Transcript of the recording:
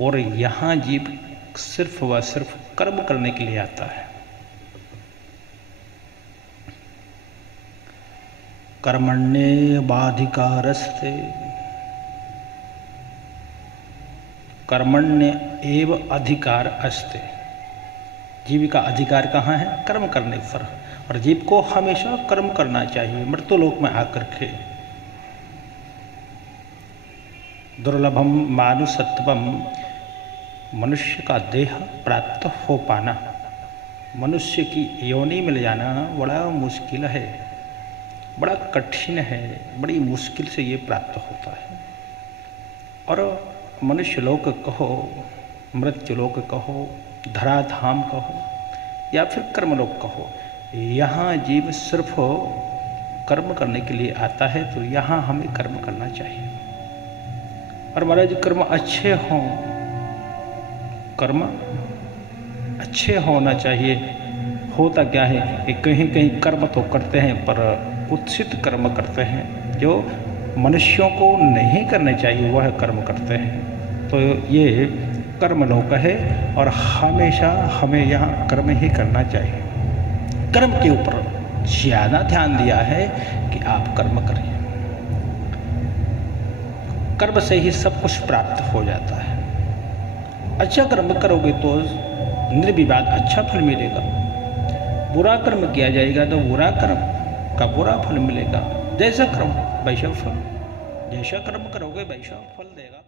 और यहाँ जीव सिर्फ व सिर्फ कर्म करने के लिए आता है। कर्मण्येवाधिकारस्ते, कर्मण्य एव अधिकार अस्ते। जीव का अधिकार कहाँ है? कर्म करने पर। और जीव को हमेशा कर्म करना चाहिए मृत्युलोक में आकर के। दुर्लभम मानुषत्वम, मनुष्य का देह प्राप्त हो पाना, मनुष्य की योनि मिल जाना बड़ा मुश्किल है, बड़ा कठिन है, बड़ी मुश्किल से ये प्राप्त होता है। और मनुष्य लोक कहो, मृत्युलोक कहो, धराधाम कहो या फिर कर्मलोक कहो, यहाँ जीव सिर्फ कर्म करने के लिए आता है। तो यहाँ हमें कर्म करना चाहिए। और महाराज कर्म अच्छे हों, कर्म अच्छे होना चाहिए। होता क्या है कि कहीं कहीं कर्म तो करते हैं पर कुत्सित कर्म करते हैं, जो मनुष्यों को नहीं करने चाहिए वह कर्म करते हैं। तो ये कर्मलोक है और हमेशा हमें यहाँ कर्म ही करना चाहिए। कर्म के ऊपर ज़्यादा ध्यान दिया है कि आप कर्म करिए। कर्म से ही सब कुछ प्राप्त हो जाता है। अच्छा कर्म करोगे तो निर्विवाद अच्छा फल मिलेगा। बुरा कर्म किया जाएगा तो बुरा कर्म का बुरा फल मिलेगा। जैसा कर्म वैसा फल, जैसा कर्म करोगे वैसा फल देगा।